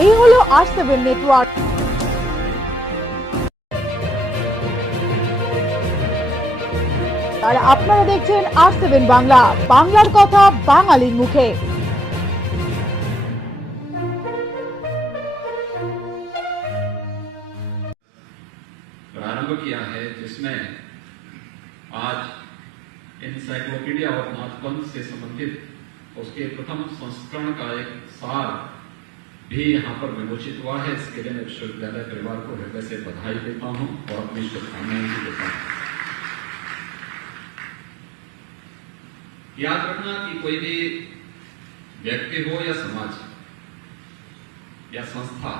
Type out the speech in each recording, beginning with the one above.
এই হলো R7 network. আর আপনারা দেখছেন R7 বাংলা, বাংলার কথা বাঙালির মুখে। प्रारंभ किया है जिसमें आज एनसाइक्लोपीडिया और नाथपंथ से संबंधित उसके प्रथम संस्करण का एक सार भी यहाँ पर विमोचित हुआ है। इसके लिए मैं विश्वविद्यालय परिवार को हृदय से बधाई देता हूँ और अपनी शुभकामनाएं भी देता हूँ। याद रखना कि कोई भी व्यक्ति हो या समाज या संस्था,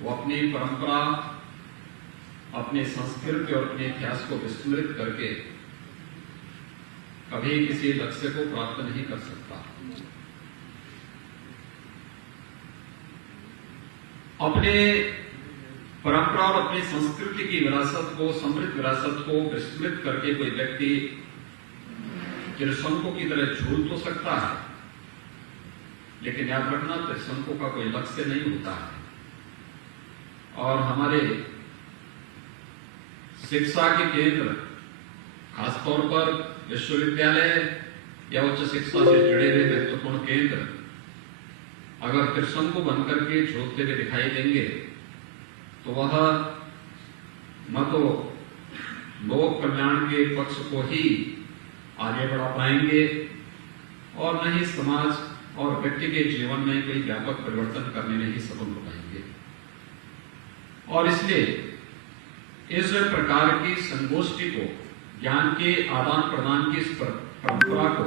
वो अपनी परंपरा, अपनी संस्कृति और अपने इतिहास को विस्मृत करके कभी किसी लक्ष्य को प्राप्त नहीं कर सकता। अपने परंपरा और अपनी संस्कृति की विरासत को, समृद्ध विरासत को विस्मृत करके कोई व्यक्ति त्रिशंकु की तरह झूल तो सकता है, लेकिन याद रखना त्रिशंकु का कोई लक्ष्य नहीं होता है। और हमारे शिक्षा के केंद्र, खासतौर पर विश्वविद्यालय या उच्च शिक्षा से जुड़े हुए महत्वपूर्ण केंद्र अगर त्रिशंकु बनकर के झूलते हुए दिखाई देंगे तो वह न तो लोक कल्याण के पक्ष को ही आगे बढ़ा पाएंगे और न ही समाज और व्यक्ति के जीवन में कोई व्यापक परिवर्तन करने में ही सफल हो पाएंगे। और इसलिए इस प्रकार की संगोष्ठी को, ज्ञान के आदान प्रदान की इस परंपरा को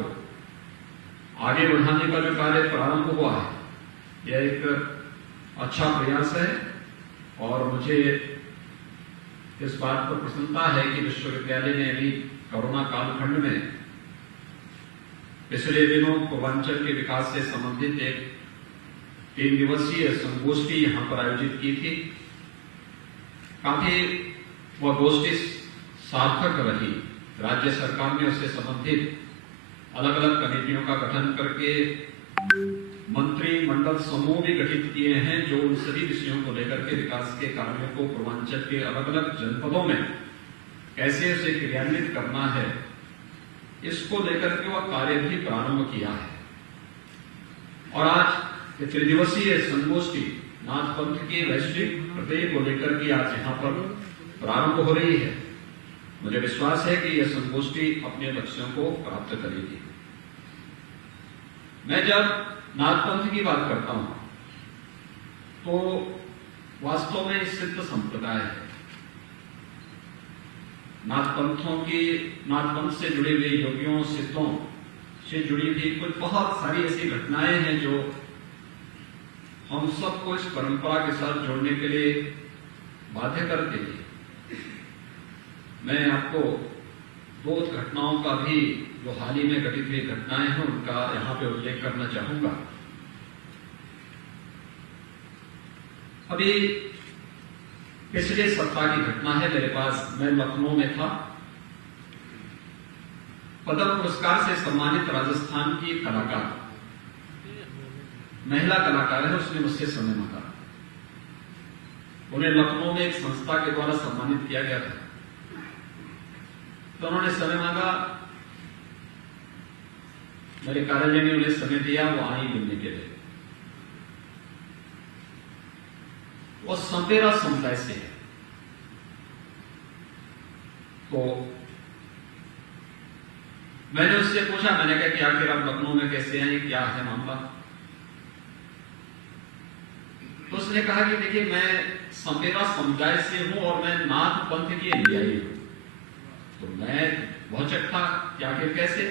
आगे बढ़ाने का जो कार्य प्रारंभ हुआ है, यह एक अच्छा प्रयास है। और मुझे इस बात पर प्रसन्नता है कि विश्वविद्यालय ने अभी कोरोना कालखंड में पिछले दिनों पूर्वांचल के विकास से संबंधित एक 3 दिवसीय संगोष्ठी यहां पर आयोजित की थी। काफी वह गोष्ठी सार्थक रही। राज्य सरकार ने उससे संबंधित अलग अलग कमेटियों का गठन करके मंत्रिमंडल समूह भी गठित किए हैं, जो उन सभी विषयों को लेकर के विकास के कार्यों को पूर्वांचल के अलग अलग जनपदों में कैसे उसे क्रियान्वित करना है, इसको लेकर के वह कार्य भी प्रारंभ किया है। और आज 3 दिवसीय संगोष्ठी नाथपंथ के वैश्विक प्रत्यय को लेकर के आज यहाँ पर प्रारंभ हो रही है। मुझे विश्वास है कि यह संगोष्ठी अपने लक्ष्यों को प्राप्त करेगी। मैं जब नाथपंथ की बात करता हूं तो वास्तव में सिद्ध संप्रदाय है। नाथपंथ से जुड़े हुए योगियों, सिद्धों से जुड़ी हुई कुछ बहुत सारी ऐसी घटनाएं हैं जो हम सबको इस परंपरा के साथ जोड़ने के लिए बाध्य करते हैं। मैं आपको 2 घटनाओं का भी, जो हाल ही में घटित हुई घटनाएं हैं, उनका यहां पे उल्लेख करना चाहूंगा। अभी पिछले सप्ताह की घटना है मेरे पास। मैं लखनऊ में था। पद्म पुरस्कार से सम्मानित राजस्थान की कलाकार, महिला कलाकार है, उसने मुझसे समय मांगा। उन्हें लखनऊ में एक संस्था के द्वारा सम्मानित किया गया था, तो उन्होंने समय मांगा। मेरे कार्यालय ने उन्हें समय दिया, वो आई मिलने के लिए। वो संपेरा समुदाय से है। तो मैंने उससे पूछा, मैंने कहा कि आखिर आप लखनऊ में कैसे आए, क्या है मामला? तो उसने कहा कि देखिए, मैं संपेरा समुदाय से हूं और मैं नाथपंथ की अनुयायी हूं। तो मैं बहुत चक्का कि आखिर कैसे?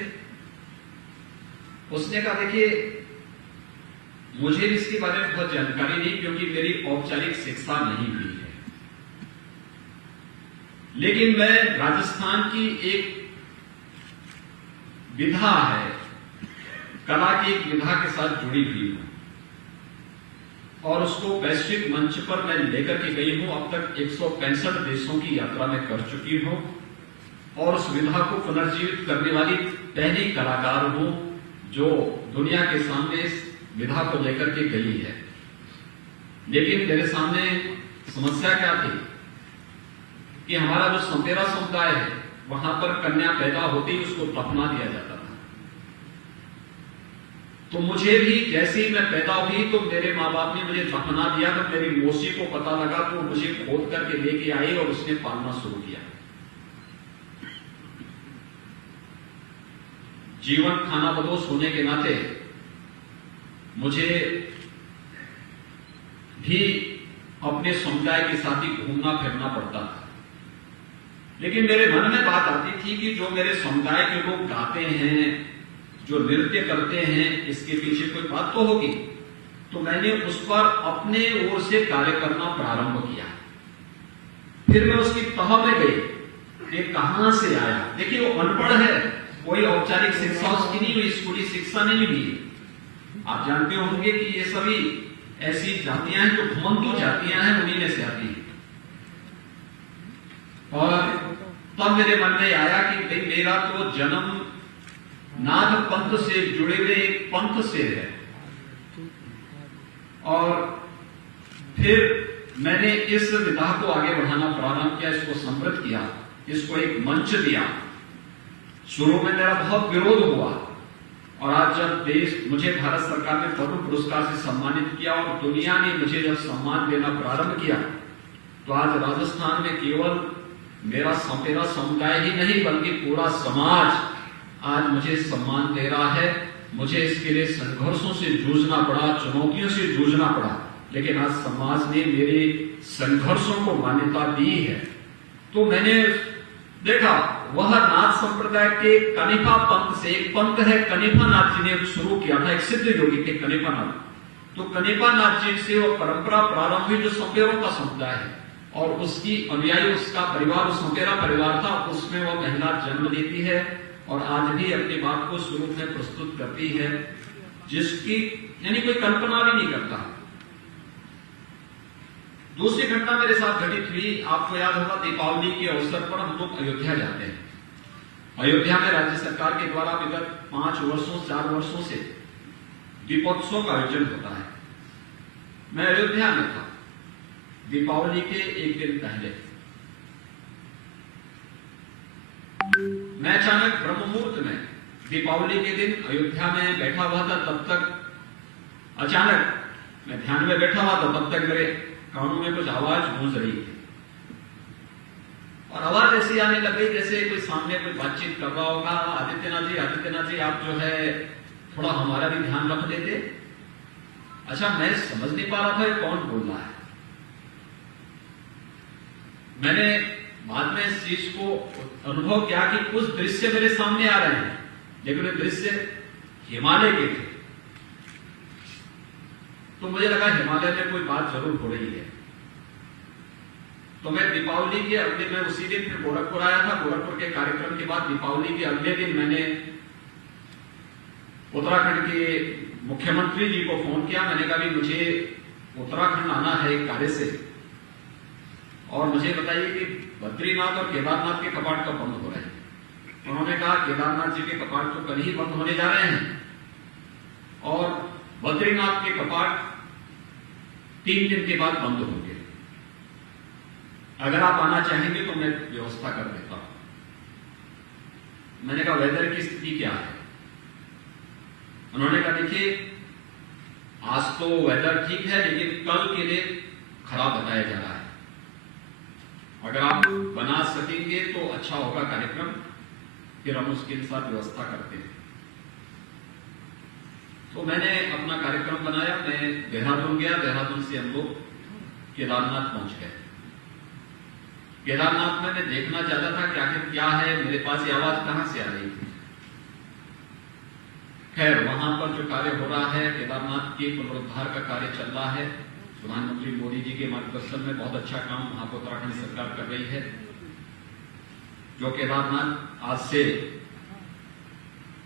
उसने कहा देखिए, मुझे भी इसके बारे में बहुत जानकारी नहीं, क्योंकि मेरी औपचारिक शिक्षा नहीं हुई है, लेकिन मैं राजस्थान की एक विधा है, कला की एक विधा के साथ जुड़ी हुई हूं और उसको वैश्विक मंच पर मैं लेकर के गई हूं। अब तक 165 देशों की यात्रा में कर चुकी हूं और उस विधा को पुनर्जीवित करने वाली पहली कलाकार हूं जो दुनिया के सामने विधा को लेकर के गई है, लेकिन मेरे सामने समस्या क्या थी कि हमारा जो संपेरा समुदाय है वहां पर कन्या पैदा होती ही उसको दफना दिया जाता था। तो मुझे भी जैसे ही मैं पैदा हुई तो मेरे माँ बाप ने मुझे दफना दिया। तो मेरी मौसी को पता लगा तो मुझे खोद करके लेके आई और उसने पालना शुरू किया। जीवन खानाबदोश होने के नाते मुझे भी अपने समुदाय के साथ ही घूमना फिरना पड़ता था, लेकिन मेरे मन में बात आती थी कि जो मेरे समुदाय के लोग गाते हैं, जो नृत्य करते हैं, इसके पीछे कोई बात तो होगी। तो मैंने उस पर अपने ओर से कार्य करना प्रारंभ किया। फिर मैं उसकी तह में गई, ये कहां से आया। देखिए, वो अनपढ़ है, कोई औपचारिक शिक्षा उसकी नहीं हुई, स्कूली शिक्षा नहीं हुई। आप जानते होंगे कि ये सभी ऐसी जातियां हैं जो घुमंतु जातियां हैं, उन्हीं में से आती है। और तब मेरे मन में आया कि भाई मेरा तो जन्म नाग पंथ से जुड़े हुए एक पंथ से है। और फिर मैंने इस विधा को आगे बढ़ाना प्रारंभ किया, इसको समृद्ध किया, इसको एक मंच दिया। शुरू में मेरा बहुत विरोध हुआ, और आज जब देश मुझे भारत सरकार ने पद्म पुरस्कार से सम्मानित किया और दुनिया ने मुझे जब सम्मान देना प्रारंभ किया, तो आज राजस्थान में केवल मेरा समुदाय ही नहीं बल्कि पूरा समाज आज मुझे सम्मान दे रहा है। मुझे इसके लिए संघर्षों से जूझना पड़ा, चुनौतियों से जूझना पड़ा, लेकिन आज समाज ने मेरे संघर्षों को मान्यता दी है। तो मैंने देखा वह नाथ संप्रदाय के कनिफा पंथ से, एक पंथ है कनिफा नाथ जी ने शुरू किया था, एक सिद्ध योगी थे कनिफा नाथ। तो कनिफा नाथ जी से वो परंपरा प्रारंभ हुई जो संपेरों का समुदाय है, और उसकी अनुयायी, उसका परिवार, उस संपेरा परिवार था, उसमें वह महिला जन्म लेती है और आज भी अपनी बात को स्वरूप में प्रस्तुत करती है, जिसकी यानी कोई कल्पना भी नहीं करता। दूसरी घटना मेरे साथ घटित हुई, आपको याद होगा दीपावली के अवसर पर हम लोग अयोध्या जाते हैं। अयोध्या में राज्य सरकार के द्वारा विगत 4 वर्षों से दीपोत्सव का आयोजन होता है। मैं अयोध्या में था दीपावली के एक दिन पहले। मैं अचानक ब्रह्म मुहूर्त में दीपावली के दिन अयोध्या में बैठा हुआ था। तब तक अचानक मैं ध्यान में बैठा हुआ था, तब तक मेरे कानों में कुछ आवाज गूंज रही थी, और आवाज ऐसी आने लग गई जैसे कोई सामने कोई बातचीत कर रहा होगा। आदित्यनाथ जी आप जो है थोड़ा हमारा भी ध्यान रख देते। अच्छा, मैं समझ नहीं पा रहा था ये कौन बोल रहा है। मैंने बाद में इस चीज को अनुभव किया कि कुछ दृश्य मेरे सामने आ रहे हैं, लेकिन वे दृश्य हिमालय के थे। तो मुझे लगा हिमालय में कोई बात जरूर हो रही है। तो मैं दीपावली के अगले, मैं उसी दिन फिर गोरखपुर आया था। गोरखपुर के कार्यक्रम के बाद दीपावली के अगले दिन मैंने उत्तराखंड के मुख्यमंत्री जी को फोन किया। मैंने कहा भी मुझे उत्तराखंड आना है एक कार्य से, और मुझे बताइए कि बद्रीनाथ और केदारनाथ के कपाट कब बंद हो रहे हैं। उन्होंने कहा केदारनाथ जी के कपाट तो कल ही बंद होने जा रहे हैं, और बद्रीनाथ के कपाट 3 दिन के बाद बंद होंगे। अगर आप आना चाहेंगे तो मैं व्यवस्था कर देता हूं। मैंने कहा वेदर की स्थिति क्या है। उन्होंने कहा देखिए आज तो वेदर ठीक है, लेकिन कल के लिए खराब बताया जा रहा है। अगर आप बना सकेंगे तो अच्छा होगा कार्यक्रम, फिर हम उसके साथ व्यवस्था करते हैं। तो मैंने अपना कार्यक्रम बनाया। मैं देहरादून गया, देहरादून से हम लोग केदारनाथ पहुंच गए। केदारनाथ में मैं देखना चाहता था कि आखिर क्या है, मेरे पास ये आवाज कहां से आ रही थी। खैर, वहां पर जो कार्य हो रहा है, केदारनाथ के पुनरुद्धार का कार्य चल रहा है। प्रधानमंत्री मोदी जी के मार्गदर्शन में बहुत अच्छा काम वहां पर उत्तराखंड सरकार कर रही है। जो केदारनाथ आज से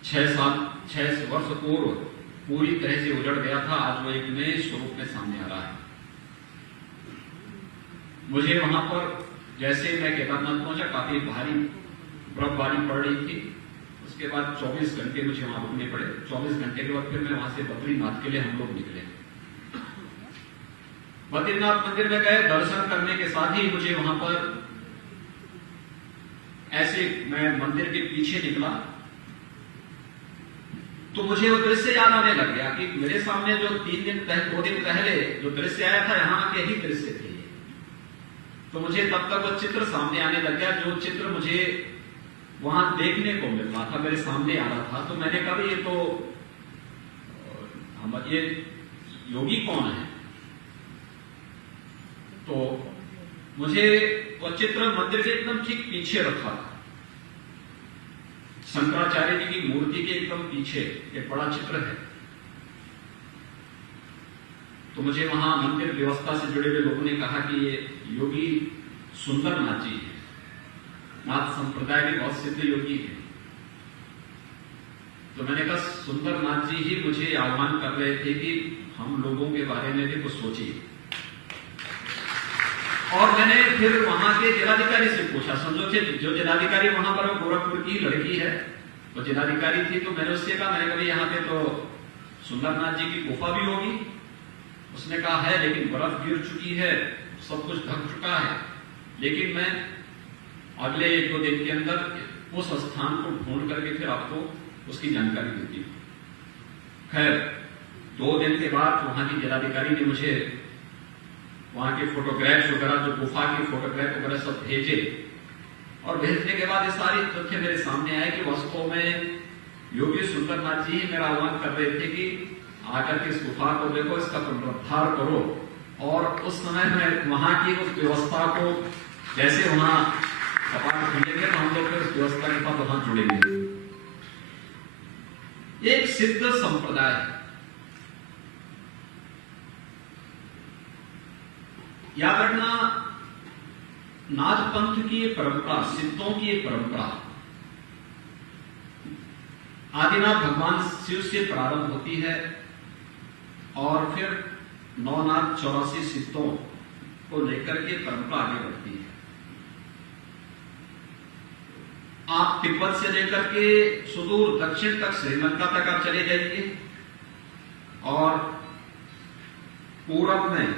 6 वर्ष पूर्व पूरी तरह से उजड़ गया था, आज वो एक नए स्वरूप में सामने आ रहा है। मुझे वहां पर जैसे मैं केदारनाथ पहुंचा, काफी भारी बर्फबारी पड़ रही थी। उस उसके बाद 24 घंटे मुझे वहां रुकने पड़े। 24 घंटे के बाद फिर मैं वहां से बद्रीनाथ के लिए हम लोग निकले। बद्रीनाथ मंदिर में गए, दर्शन करने के साथ ही मुझे वहां पर ऐसे मैं मंदिर के पीछे निकला तो मुझे वो दृश्य याद आने लग गया कि मेरे सामने जो 2 दिन पहले जो दृश्य आया था, यहाँ के ही दृश्य थे। तो मुझे तब तक वो चित्र सामने आने लग गया, जो चित्र मुझे वहां देखने को मिल रहा था, मेरे सामने आ रहा था। तो मैंने कहा ये तो ये योगी कौन है? तो मुझे वो चित्र मंदिर के एकदम ठीक पीछे रखा था, शंकराचार्य जी की मूर्ति के एकदम पीछे एक बड़ा चित्र है। तो मुझे वहां मंदिर व्यवस्था से जुड़े हुए लोगों ने कहा कि ये योगी सुंदरनाथ जी है, नाथ संप्रदाय के बहुत सिद्ध योगी है। तो मैंने कहा सुंदरनाथ जी ही मुझे आह्वान कर रहे थे कि हम लोगों के बारे में भी कुछ सोचिए। और मैंने फिर वहां के जिलाधिकारी से पूछा, समझो कि जो जिलाधिकारी वहां पर गोरखपुर की लड़की है, वो जिलाधिकारी थी। तो मैंने उससे कहा, मैंने कहा यहाँ पे तो सुंदरनाथ जी की गुफा भी होगी। उसने कहा है, लेकिन बर्फ गिर चुकी है, सब कुछ ढक चुका है, लेकिन मैं अगले 1-2 दिन के अंदर उस स्थान को ढूंढ करके फिर आपको उसकी जानकारी देती हूं। खैर 2 दिन के बाद वहां की जिलाधिकारी ने मुझे वहां के फोटोग्राफ्स वगैरह, जो गुफा के फोटोग्राफ वगैरह सब भेजे। और भेजने के बाद ये सारी तथ्य मेरे सामने आए कि वास्तव में योगी सुंदरनाथ जी ही मेरा आह्वान कर रहे थे कि आकर के इस गुफा को देखो, इसका पुनरुद्धार करो। और उस समय में वहां की उस व्यवस्था को, जैसे वहां कपाट खुलेंगे तो हम लोग उस व्यवस्था के साथ वहां जुड़ेंगे। एक सिद्ध संप्रदाय है। याद रखना, नाथ पंथ की ये परंपरा, सिद्धों की ये परंपरा आदिनाथ भगवान शिव से प्रारंभ होती है और फिर 9 नाथ 84 सिद्धों को लेकर के परंपरा आगे बढ़ती है। आप तिब्बत से लेकर के सुदूर दक्षिण तक, श्रीलंका तक आप चले जाइए और पूरब में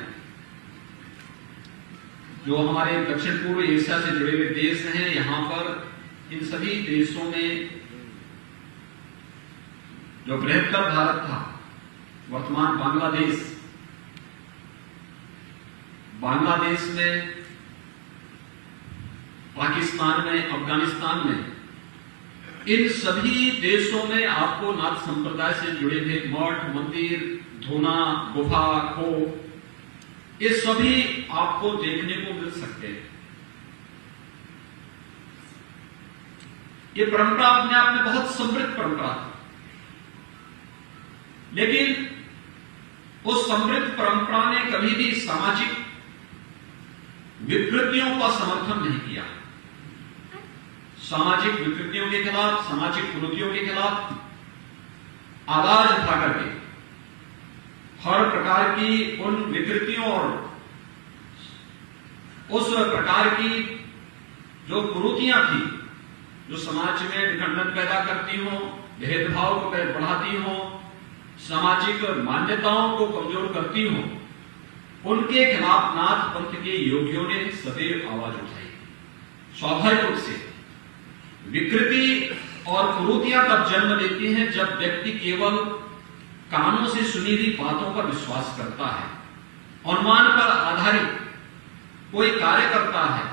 जो हमारे दक्षिण पूर्व एशिया से जुड़े हुए देश हैं, यहां पर इन सभी देशों में जो बृहत्तर भारत था, वर्तमान बांग्लादेश में, पाकिस्तान में, अफगानिस्तान में, इन सभी देशों में आपको नाथ संप्रदाय से जुड़े हुए मठ, मंदिर, धूना, गुफा, खो, ये सभी आपको देखने को मिल सकते हैं। ये परंपरा अपने आप में बहुत समृद्ध परंपरा है, लेकिन उस समृद्ध परंपरा ने कभी भी सामाजिक विकृतियों का समर्थन नहीं किया। सामाजिक विकृतियों के खिलाफ, सामाजिक कुरीतियों के खिलाफ आवाज उठा करके हर प्रकार की उन विकृतियों और उस प्रकार की जो कुरीतियां थी, जो समाज में विखंडन पैदा करती हो, भेदभाव को बढ़ाती हो, सामाजिक मान्यताओं को कमजोर करती हो, उनके खिलाफ नाथ पंथ के योगियों ने सदैव आवाज उठाई। स्वाभाविक रूप से विकृति और कुरीतियां तब जन्म लेती हैं जब व्यक्ति केवल कानों से सुनी हुई बातों पर विश्वास करता है, अनुमान पर आधारित कोई कार्य करता है।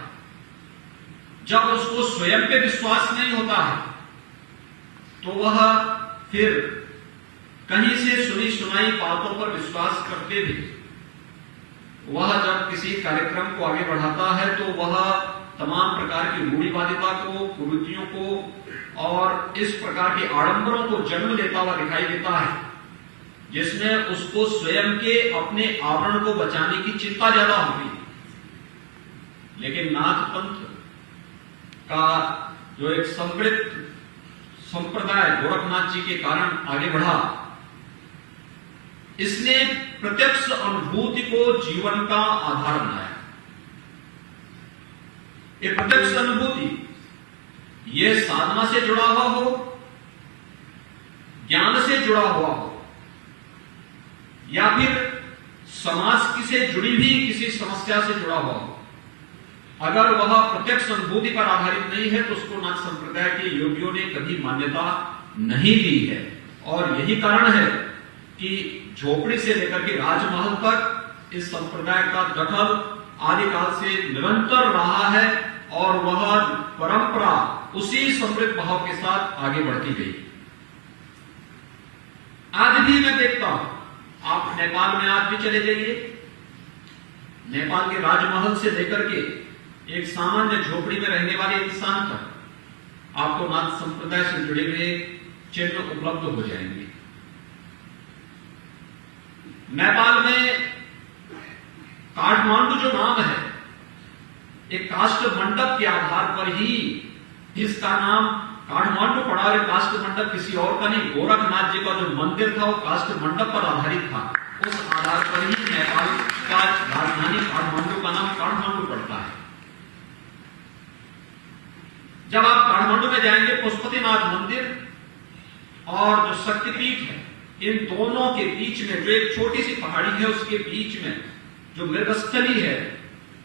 जब उसको स्वयं पे विश्वास नहीं होता है तो वह फिर कहीं से सुनी सुनाई बातों पर विश्वास करते भी वह जब किसी कार्यक्रम को आगे बढ़ाता है तो वह तमाम प्रकार की रूढ़िवादिता को, कुरीतियों को और इस प्रकार के आडंबरों को जन्म लेता हुआ दिखाई देता है, जिसमें उसको स्वयं के अपने आवरण को बचाने की चिंता ज्यादा होती है। लेकिन नाथ पंथ का जो एक समृद्ध संप्रदाय गोरखनाथ जी के कारण आगे बढ़ा, इसने प्रत्यक्ष अनुभूति को जीवन का आधार बनाया। ये प्रत्यक्ष अनुभूति ये साधना से जुड़ा हुआ हो ज्ञान से जुड़ा हुआ हो या फिर समाज की से जुड़ी हुई किसी समस्या से जुड़ा हुआ हो, अगर वह प्रत्यक्ष अनुभूति पर आधारित नहीं है तो उसको नाथ संप्रदाय के योगियों ने कभी मान्यता नहीं दी है। और यही कारण है कि झोपड़ी से लेकर के राजमहल तक इस संप्रदाय का दखल आदिकाल से निरंतर रहा है और वह परंपरा उसी समृद्ध भाव के साथ आगे बढ़ती गई। आज भी मैं देखता हूं, आप नेपाल में आज भी चले जाइए, नेपाल के राजमहल से लेकर के एक सामान्य झोपड़ी में रहने वाले इंसान तक आपको नाथ संप्रदाय से जुड़े हुए चिन्ह उपलब्ध हो जाएंगे। नेपाल में काठमांडू जो नाम है, एक काष्ठ मंडप के आधार पर ही इसका नाम काठमांडू पड़ा। और काष्ठ मंडप किसी और का नहीं, गोरखनाथ जी का जो मंदिर था वो काष्ठ मंडप पर आधारित था। उस आधार पर ही नेपाल का राजधानी काठमांडू का नाम काठमांडू पड़ता है। जब आप काठमांडू में जाएंगे, पशुपतिनाथ मंदिर और जो शक्तिपीठ है, इन दोनों के बीच में जो एक छोटी सी पहाड़ी है, उसके बीच में जो मृगस्थली है,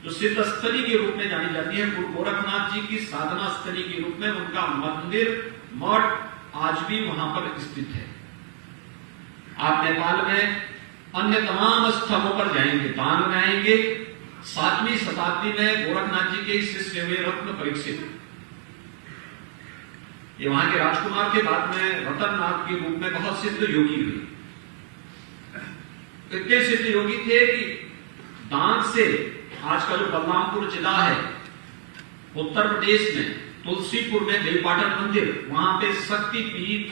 जो सिद्ध स्थली के रूप में जानी जाती है, गुरु गोरखनाथ जी की साधना स्थली के रूप में उनका मंदिर मठ आज भी वहां पर स्थित है। आप नेपाल में अन्य तमाम स्थलों पर जाएंगे, दांग में आएंगे, 7वीं शताब्दी में गोरखनाथ जी के शिष्य हुए रत्न परीक्षित, ये वहां के राजकुमार के बाद में रतननाथ के रूप में बहुत सिद्ध योगी हुए। इतने सिद्ध योगी थे कि दांग से, आज का जो बलरामपुर जिला है उत्तर प्रदेश में, तुलसीपुर में देवीपाटन मंदिर, वहां पे शक्तिपीठ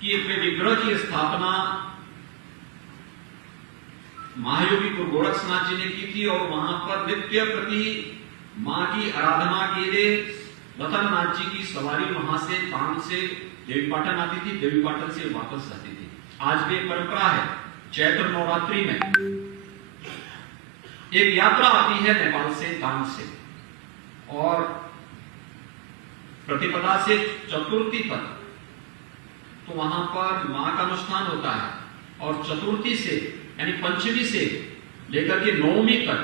की विग्रह की स्थापना महायोगी गुरु गोरखनाथ जी ने की थी। और वहां पर नित्य प्रति मां की आराधना के लिए रतननाथ जी की सवारी वहां से तांग से देवीपाटन आती थी, देवीपाटन से वापस आती थी। आज भी एक परंपरा है, चैत्र नवरात्रि में एक यात्रा आती है नेपाल से तांग से, और प्रतिपदा से चतुर्थी तक तो वहां पर मां का अनुष्ठान होता है, और चतुर्थी से यानी पंचमी से लेकर के नवमी तक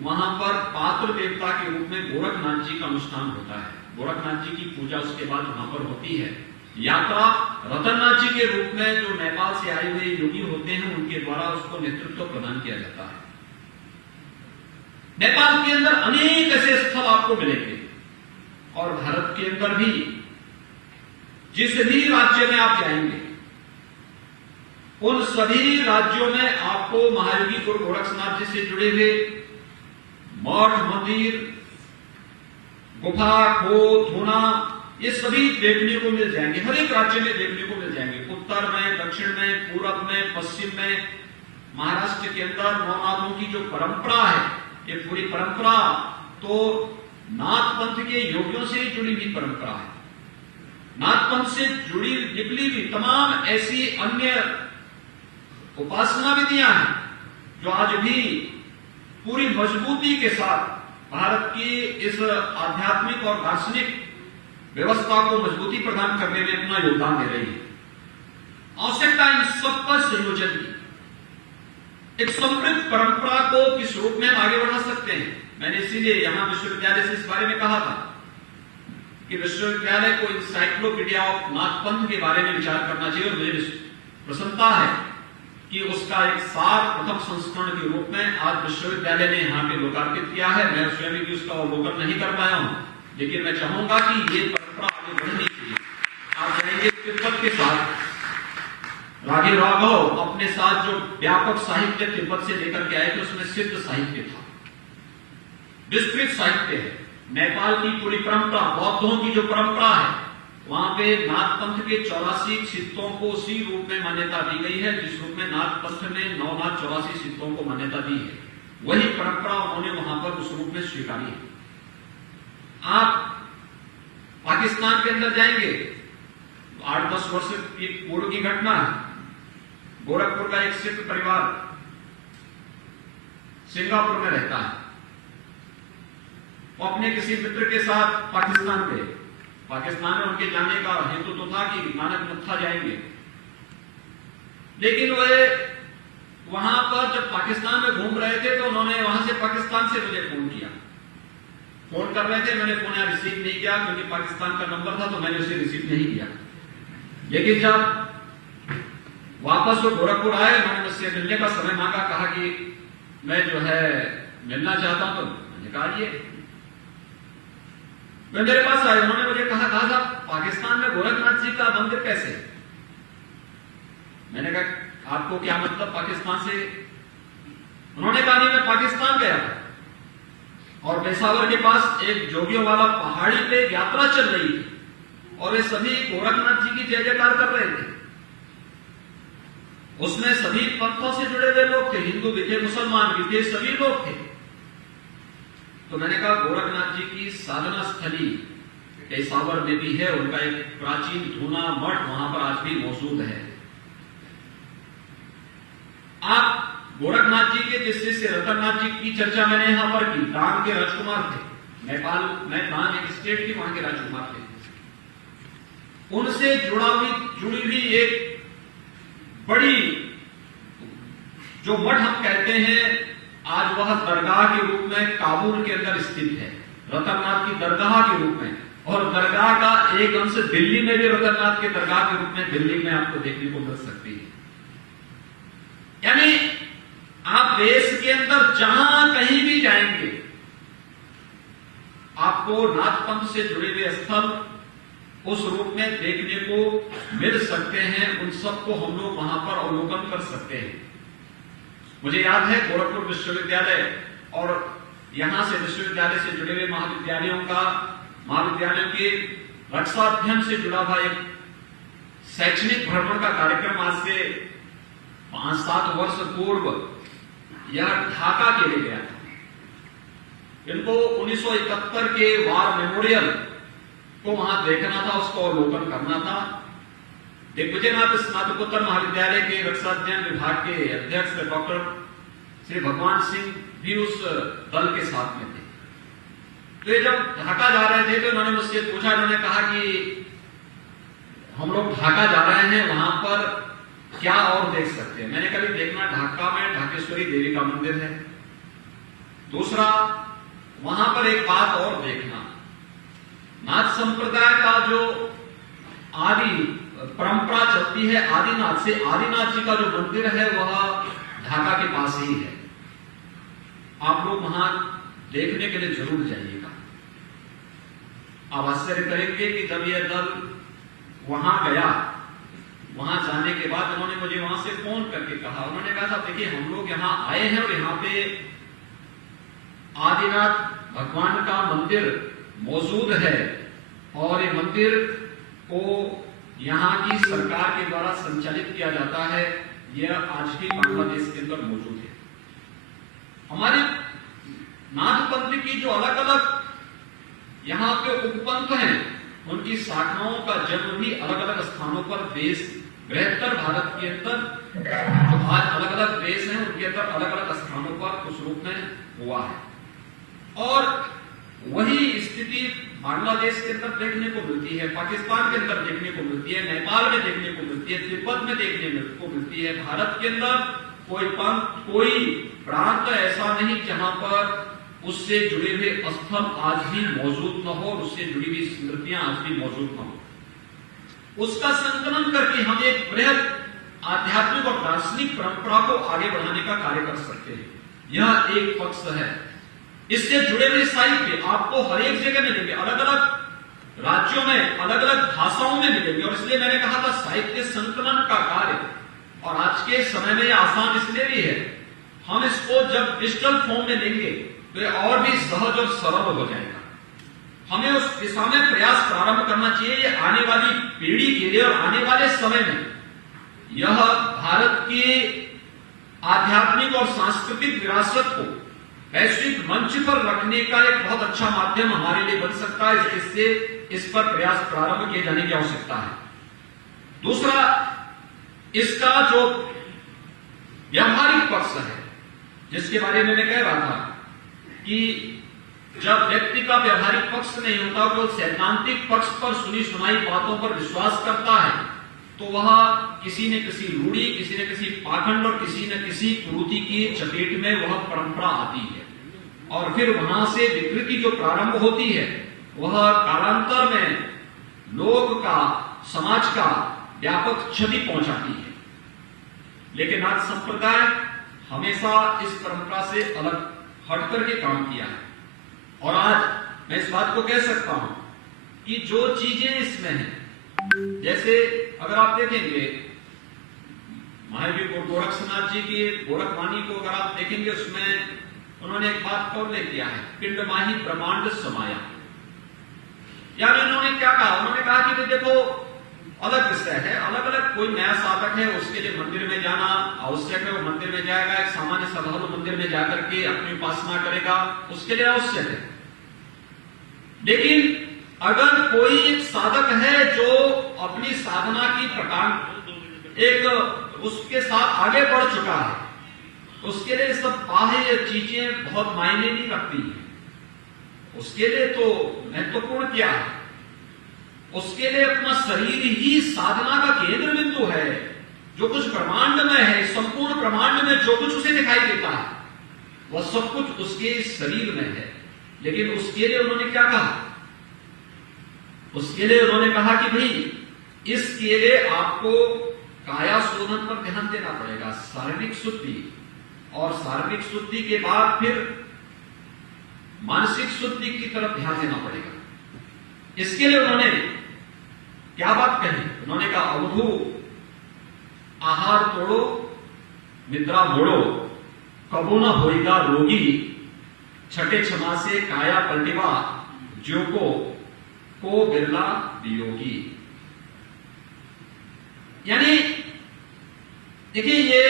वहां पर पात्र देवता के रूप में गोरखनाथ जी का अनुष्ठान होता है। गोरखनाथ जी की पूजा उसके बाद वहां पर होती है। यात्रा रतननाथ जी के रूप में जो नेपाल से आए हुए योगी होते हैं, उनके द्वारा उसको नेतृत्व प्रदान किया जाता है। नेपाल के अंदर अनेक ऐसे स्थल आपको मिलेंगे, और भारत के अंदर भी जिस भी राज्य में आप जाएंगे, उन सभी राज्यों में आपको महायोगी गुरु गोरखनाथ जी से जुड़े हुए मठ, मंदिर, गुफा, खोह, धूना, ये सभी देखने को मिल जाएंगे। हर एक राज्य में देखने को मिल जाएंगे, उत्तर में, दक्षिण में, पूरब में, पश्चिम में। महाराष्ट्र के अंदर नवनाथों की जो परंपरा है, ये पूरी परंपरा तो नाथ पंथ के योगियों से जुड़ी हुई परंपरा है। नाथ पंथ से जुड़ी निकली हुई तमाम ऐसी अन्य उपासना विधियां हैं जो आज भी पूरी मजबूती के साथ भारत की इस आध्यात्मिक और दार्शनिक व्यवस्था को मजबूती प्रदान करने में अपना योगदान दे रही है। आवश्यकता इन सबका संयोजन की एक समृद्ध परंपरा को किस रूप में हम आगे बढ़ा सकते हैं। मैंने इसीलिए यहां विश्वविद्यालय से इस बारे में कहा था कि विश्वविद्यालय को इंसाइक्लोपीडिया ऑफ नाथ पंथ के बारे में विचार करना चाहिए, और मुझे प्रसन्नता है कि उसका एक सार प्रथम संस्करण के रूप में आज विश्वविद्यालय ने यहाँ पे लोकार्पित किया है। मैं स्वयं भी उसका अवलोकन नहीं कर पाया हूं, लेकिन मैं चाहूंगा कि ये परंपरा आगे बढ़नी चाहिए। आप जाएंगे तिब्बत के साथ, राघव राघव अपने साथ जो व्यापक साहित्य तिब्बत से लेकर के आए थे, उसमें सिद्ध साहित्य था, विस्तृत साहित्य है। नेपाल की पूरी परंपरा, बौद्धों की जो परंपरा है, वहां पे नाथ पंथ के 84 सिद्धों को उसी रूप में मान्यता दी गई है जिस रूप में नाथ पंथ ने नवनाथ 84 सिद्धों को मान्यता दी है। वही परंपरा उन्होंने वहां पर उस रूप में स्वीकारी है। आप पाकिस्तान के अंदर जाएंगे, 8-10 वर्ष की पूर्व की घटना है। गोरखपुर का एक सिख परिवार सिंगापुर में रहता है, वो अपने किसी मित्र के साथ पाकिस्तान गए। पाकिस्तान में उनके जाने का हेतु तो था कि नानक मत्था जाएंगे, लेकिन वे वहां पर जब पाकिस्तान में घूम रहे थे तो उन्होंने वहां से पाकिस्तान से मुझे फोन किया। फोन कर रहे थे, मैंने फोन यहाँ रिसीव नहीं किया क्योंकि पाकिस्तान का नंबर था, तो मैंने उसे रिसीव नहीं किया। लेकिन जब वापस वो गोरखपुर आए, मैंने मुझसे मिलने का समय मांगा, कहा कि मैं जो है मिलना चाहता हूं। तो मैंने कहा ये वे मेरे पास आए, उन्होंने मुझे कहा था पाकिस्तान में गोरखनाथ जी का मंदिर कैसे? मैंने कहा आपको क्या मतलब पाकिस्तान से? उन्होंने कहा नहीं, मैं पाकिस्तान गया था और पेशावर के पास एक जोगियों वाला पहाड़ी पे यात्रा चल रही थी और वे सभी गोरखनाथ जी की जय जयकार कर रहे थे। उसमें सभी पंथों से जुड़े हुए लोग थे, हिंदू भी थे, मुसलमान भी थे, सभी लोग थे। तो मैंने कहा गोरखनाथ जी की साधना स्थली पेशावर में भी है, उनका एक प्राचीन धूना मठ वहां पर आज भी मौजूद है। आप गोरखनाथ जी के जिस शिष्य रतननाथ जी की चर्चा मैंने यहां पर की, डांग के राजकुमार थे, नेपाल में डांग एक स्टेट की, वहां के राजकुमार थे। उनसे जुड़ी हुई एक बड़ी जो मठ हम कहते हैं, आज वह दरगाह के रूप में काबुल के अंदर स्थित है, रतननाथ की दरगाह के रूप में। और दरगाह का एक अंश दिल्ली में भी रतननाथ के दरगाह के रूप में दिल्ली में आपको देखने को मिल सकती है। यानी आप देश के अंदर जहां कहीं भी जाएंगे, आपको नाथ पंथ से जुड़े हुए स्थल उस रूप में देखने को मिल सकते हैं। उन सबको हम लोग वहां पर अवलोकन कर सकते हैं। मुझे याद है गोरखपुर विश्वविद्यालय और यहां से विश्वविद्यालय से जुड़े हुए महाविद्यालयों के रक्षा अध्ययन से जुड़ा हुआ एक शैक्षणिक भ्रमण का कार्यक्रम आज से 5-7 वर्ष पूर्व यह ढाका के लिए गया था। इनको 1971 के वार मेमोरियल को वहां देखना था, उसको अवलोकन करना था। दिग्विजयनाथ स्नातकोत्तर महाविद्यालय के रक्षा अध्ययन विभाग के अध्यक्ष डॉक्टर श्री भगवान सिंह भी उस दल के साथ में थे। तो ये जब ढाका जा रहे थे तो उन्होंने मुझसे पूछा, उन्होंने कहा कि हम लोग ढाका जा रहे हैं, वहां पर क्या और देख सकते हैं? मैंने कभी देखना, ढाका में ढाकेश्वरी देवी का मंदिर है। दूसरा, वहां पर एक बात और देखना, नाथ संप्रदाय का जो आदि परंपरा चलती है आदिनाथ से, आदिनाथ जी का जो मंदिर है वह ढाका के पास ही है। आप लोग वहां देखने के लिए जरूर जाइएगा। आप आश्चर्य करेंगे कि जब यह दल वहां गया, वहां जाने के बाद उन्होंने मुझे वहां से फोन करके कहा, उन्होंने कहा था देखिए हम लोग यहां आए हैं और यहां पे आदिनाथ भगवान का मंदिर मौजूद है और ये मंदिर को यहां की सरकार के द्वारा संचालित किया जाता है। यह आज भी बांग्लादेश के अंदर मौजूद है। हमारे नाथ पंथ की जो अलग अलग यहां पे उपपंथ हैं, उनकी शाखाओं का जन्म भी अलग अलग स्थानों पर देश बृहत्तर भारत के अंदर जो आज अलग अलग देश हैं उनके अंदर अलग अलग स्थानों पर उस रूप में हुआ है। और वही स्थिति बांग्लादेश के अंदर देखने को मिलती है, पाकिस्तान के अंदर देखने को मिलती है, नेपाल में देखने को मिलती है, तिब्बत में देखने को मिलती है। भारत के अंदर कोई पंथ, कोई प्रांत ऐसा नहीं जहां पर उससे जुड़े हुए स्थल आज भी मौजूद न हो, उससे जुड़ी हुई स्मृतियां आज भी मौजूद न हो। उसका संकलन करके हम एक बृहद आध्यात्मिक और दार्शनिक परंपरा को आगे बढ़ाने का कार्य कर सकते हैं। यह एक पक्ष है। इससे जुड़े हुए साहित्य आपको हर एक जगह मिलेंगे, अलग अलग राज्यों में अलग अलग भाषाओं में मिलेंगे। और इसलिए मैंने कहा था साहित्य संकलन का कार्य, और आज के समय में यह आसान इसलिए भी है, हम इसको जब डिजिटल फॉर्म में लेंगे तो यह और भी सहज और सरल हो जाएगा। हमें उस दिशा में प्रयास प्रारंभ करना चाहिए। ये आने वाली पीढ़ी के लिए और आने वाले समय में यह भारत की आध्यात्मिक और सांस्कृतिक विरासत को वैश्विक मंच पर रखने का एक बहुत अच्छा माध्यम हमारे लिए बन सकता है। इससे इस पर प्रयास प्रारंभ किए जाने की आवश्यकता है। दूसरा, इसका जो व्यावहारिक पक्ष है, जिसके बारे में मैं कह रहा था कि जब व्यक्ति का व्यावहारिक पक्ष नहीं होता, वो सैद्धांतिक पक्ष पर सुनी सुनाई बातों पर विश्वास करता है, तो वह किसी न किसी रूढ़ी, किसी न किसी पाखंड और किसी न किसी कुरीति की चपेट में वह परंपरा आती है और फिर वहां से विकृति जो प्रारंभ होती है वह कालांतर में लोक का, समाज का व्यापक क्षति पहुंचाती है। लेकिन आज संप्रदाय हमेशा इस परंपरा से अलग हटकर के काम किया है और आज मैं इस बात को कह सकता हूं कि जो चीजें इसमें हैं, जैसे अगर आप देखेंगे महावीर गोरक्षनाथ जी की गोरखवाणी को अगर आप देखेंगे उसमें उन्होंने एक बात को उल्लेख किया है, पिंड माही ब्रह्मांड समाया। यानी उन्होंने क्या कहा, उन्होंने कहा कि देखो अलग विषय है, अलग अलग कोई नया साधक है उसके लिए मंदिर में जाना आवश्यक है, वो मंदिर में जाएगा, एक सामान्य श्रद्धालु मंदिर में जाकर के अपनी उपासना करेगा, उसके लिए आवश्यक है। लेकिन अगर कोई एक साधक है जो अपनी साधना की प्रकार एक उसके साथ आगे बढ़ चुका है, उसके लिए सब बाह्य चीजें बहुत मायने नहीं रखती हैं। उसके लिए तो महत्वपूर्ण क्या है, उसके लिए अपना शरीर ही साधना का केंद्र बिंदु है। जो कुछ ब्रह्मांड में है, संपूर्ण ब्रह्मांड में जो कुछ उसे दिखाई देता है वह सब कुछ उसके शरीर में है। लेकिन उसके लिए उन्होंने क्या कहा, उसके लिए उन्होंने कहा कि भाई इसके लिए आपको काया शोधन पर ध्यान देना पड़ेगा, शारीरिक शुद्धि, और शारीरिक शुद्धि के बाद फिर मानसिक शुद्धि की तरफ ध्यान देना पड़ेगा। इसके लिए उन्होंने क्या बात कही, उन्होंने कहा अवधू आहार तोड़ो निद्रा मोड़ो, कबो न होएगा रोगी, छठे क्षमा से काया पलटिवा, जो को बिरला वियोगी। यानी देखिए ये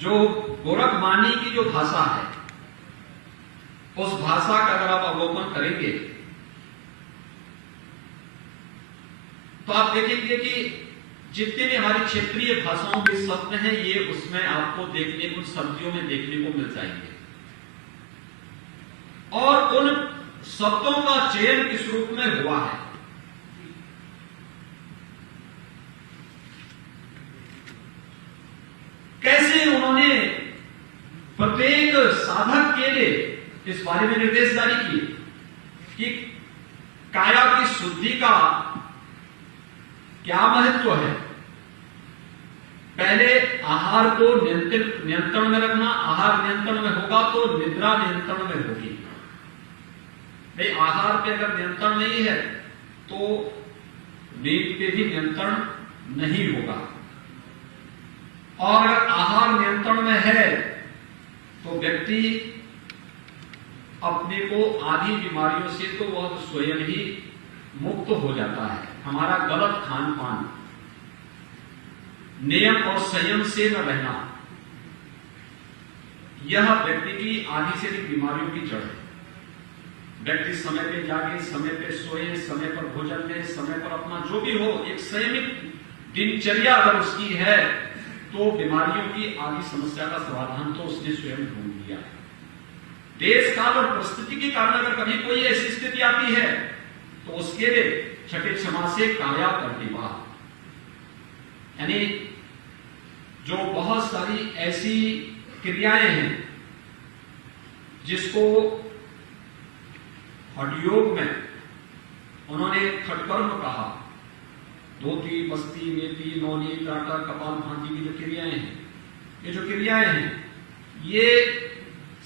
जो गोरखवाणी की जो भाषा है उस भाषा का अगर आप अवलोकन करेंगे तो आप देखेंगे कि जितने भी हमारी क्षेत्रीय भाषाओं के शब्द हैं ये उसमें आपको देखने को शब्दों में देखने को मिल जाएंगे और उन शब्दों का चयन किस रूप में हुआ है। कैसे उन्होंने प्रत्येक साधक के लिए इस बारे में निर्देश जारी किए कि काया की शुद्धि का क्या महत्व है। पहले आहार को नियंत्रण में रखना, आहार नियंत्रण में होगा तो निद्रा नियंत्रण में होगी। भाई आहार पे अगर नियंत्रण नहीं है तो नींद पे भी नियंत्रण नहीं होगा, और अगर आहार नियंत्रण में है तो व्यक्ति अपने को आधी बीमारियों से तो वह स्वयं ही मुक्त हो जाता है। हमारा गलत खान पान, नियम और संयम से न रहना, यह व्यक्ति की आधी से अधिक बीमारियों की जड़ है। व्यक्ति समय पे जागे, समय पे सोए, समय पर भोजन ले, समय पर अपना जो भी हो एक संयमित दिनचर्या अगर उसकी है तो बीमारियों की आदि समस्या का समाधान तो उसने स्वयं ढूंढ लिया है। देश काल और परिस्थिति के कारण अगर कभी कोई ऐसी स्थिति आती है तो उसके लिए छठे क्षमा से काया प्रतिभा, यानी जो बहुत सारी ऐसी क्रियाएं हैं जिसको हठयोग में उन्होंने खटकर्म कहा, धोती, बस्ती, नेति, नौनी, टाटा, कपाल भांति की जो क्रियाएं हैं, ये जो क्रियाएं हैं ये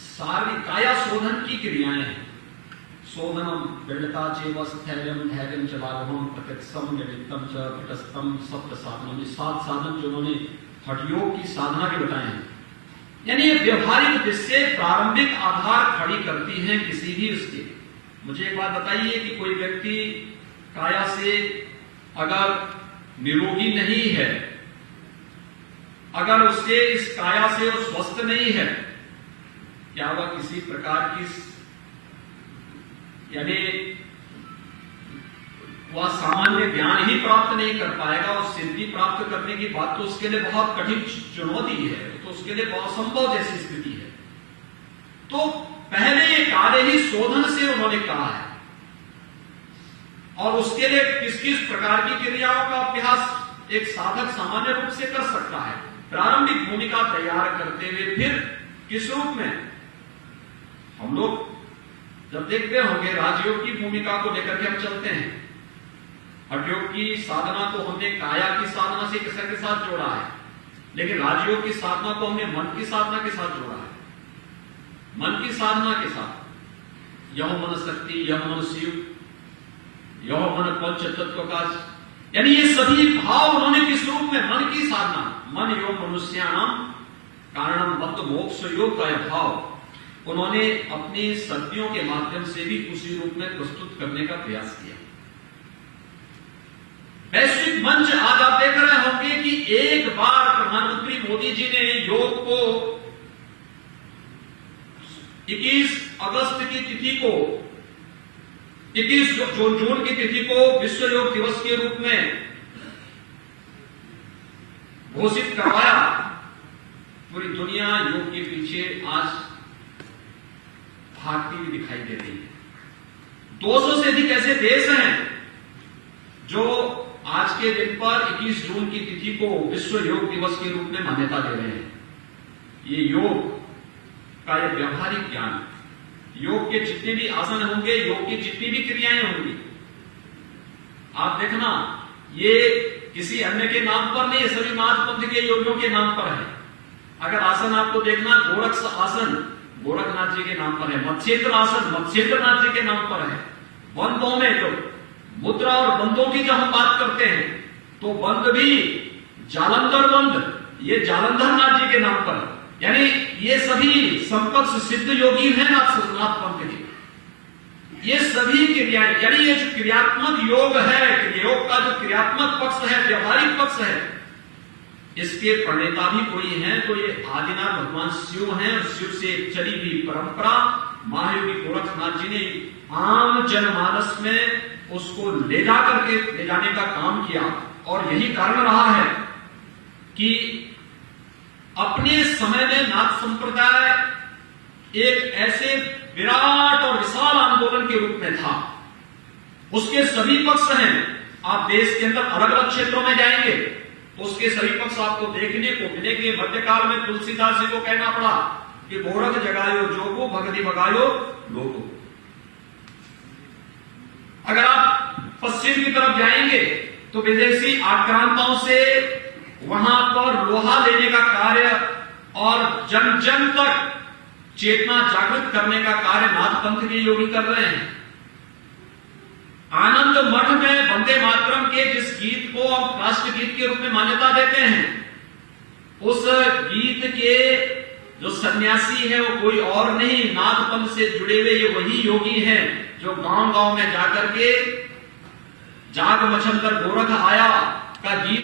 सारी काया शोधन की क्रियाएं हैं। शोधनम दृढ़ता चेव स्थैर्यम धैर्यम च लाघवम प्रत्यक्षम निमित्तम च तटस्थम सप्त साधनम, ये 7 साधन जो उन्होंने हठयोग की साधना के बताए हैं। यानी ये व्यवहारिक जिससे प्रारंभिक आधार खड़ी करती हैं किसी भी उसके। मुझे एक बात बताइए कि कोई व्यक्ति काया से अगर निरोगी नहीं है, अगर उसके इस काया से वो स्वस्थ नहीं है, क्या वह किसी प्रकार की यानी वह सामान्य ज्ञान ही प्राप्त नहीं कर पाएगा और सिद्धि प्राप्त करने की बात तो उसके लिए बहुत कठिन चुनौती है, तो उसके लिए बहुत असंभव जैसी स्थिति है। तो पहले ये कार्य ही शोधन से उन्होंने कहा है और उसके लिए किस किस प्रकार की क्रियाओं का अभ्यास एक साधक सामान्य रूप से कर सकता है। प्रारंभिक भूमिका तैयार करते हुए फिर किस रूप में हम लोग जब देखते होंगे राजयोग की भूमिका को लेकर के हम चलते हैं। हठयोग की साधना को हमने काया की साधना से के साथ जोड़ा है, लेकिन राजयोग की साधना को हमने मन की साधना के साथ जोड़ा है। मन की साधना के साथ यह मन शक्ति, यह मन शिव, यह मन पंच तत्व का, यानी ये सभी भाव उन्होंने किस रूप में, मन की साधना, मन योग मनुष्याणाम कारणम बद्ध मोक्ष योग का यह भाव उन्होंने अपनी शक्तियों के माध्यम से भी उसी रूप में प्रस्तुत करने का प्रयास किया। वैश्विक मंच आज आप देख रहे होंगे कि एक बार प्रधानमंत्री मोदी जी ने योग को 21 अगस्त की तिथि को, 21 जून की तिथि को विश्व योग दिवस के रूप में घोषित करवाया। पूरी दुनिया योग के पीछे आज भागती हुई दिखाई दे रही है। 200 से अधिक ऐसे देश हैं जो आज के दिन पर 21 जून की तिथि को विश्व योग दिवस के रूप में मान्यता दे रहे हैं। ये योग का ये व्यवहारिक ज्ञान, योग के जितने भी आसन होंगे, योग की जितनी भी क्रियाएं होंगी, आप देखना ये किसी अन्य के नाम पर नहीं, सभी महात्मा के योगियों के नाम पर है। अगर आसन आपको देखना, गोरक्ष आसन गोरखनाथ जी के नाम पर है, मत्स्येंद्र आसन मत्स्येंद्रनाथ जी के नाम पर है। बंदों में तो मुद्रा और बंदों की जब हम बात करते हैं तो बंद भी जालंधर बंद, ये जालंधर नाथ जी के नाम पर, यानी ये सभी संपक्ष सिद्ध योगी हैं नाथ पंथ के। ये सभी क्रियाएं, यानी ये जो क्रियात्मक योग है, योग का जो क्रियात्मक पक्ष है, व्यवहारिक पक्ष है, इसके प्रणेता भी कोई हैं तो ये आदिनाथ भगवान शिव हैं। और शिव से चली हुई परंपरा महायोगी गोरखनाथ जी ने आम जनमानस में उसको ले जाने का काम किया। और यही कारण रहा है कि अपने समय में नाथ संप्रदाय एक ऐसे विराट और विशाल आंदोलन के रूप में था। उसके सभी पक्ष हैं। आप देश के अंदर अलग अलग क्षेत्रों में जाएंगे तो उसके सभी पक्ष आपको देखने को मिलेंगे। मध्यकाल में तुलसीदास जी को कहना पड़ा कि गोरख जगायो जोगो भगति भगायो लोगो। अगर आप पश्चिम की तरफ जाएंगे तो विदेशी आक्रांताओं से वहां पर लोहा लेने का कार्य और जन जन तक चेतना जागृत करने का कार्य नाथ पंथ के योगी कर रहे हैं। आनंद मठ में वंदे मातरम के जिस गीत को हम राष्ट्र गीत के रूप में मान्यता देते हैं, उस गीत के जो सन्यासी है वो कोई और नहीं, नाथ पंथ से जुड़े हुए ये वही योगी हैं जो गांव गांव में जाकर के जाग मछंदर गोरख आया का गीत